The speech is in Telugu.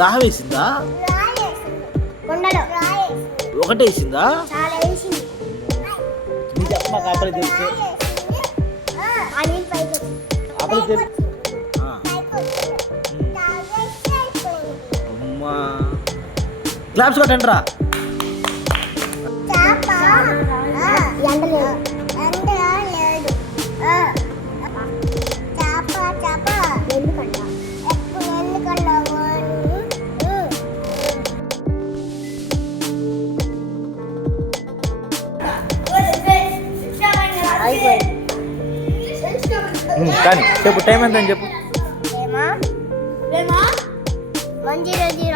దాహం వేసిందా? ఒకటే వేసిందా? నీ చెప్ప మాకు ఆకలి తెలుసు. ఆకలి తెలుసు. అమ్మా క్లాప్స్ కొట్టండి రా. కానీ చెప్పు టైం ఎంత అని చెప్పు. 1:00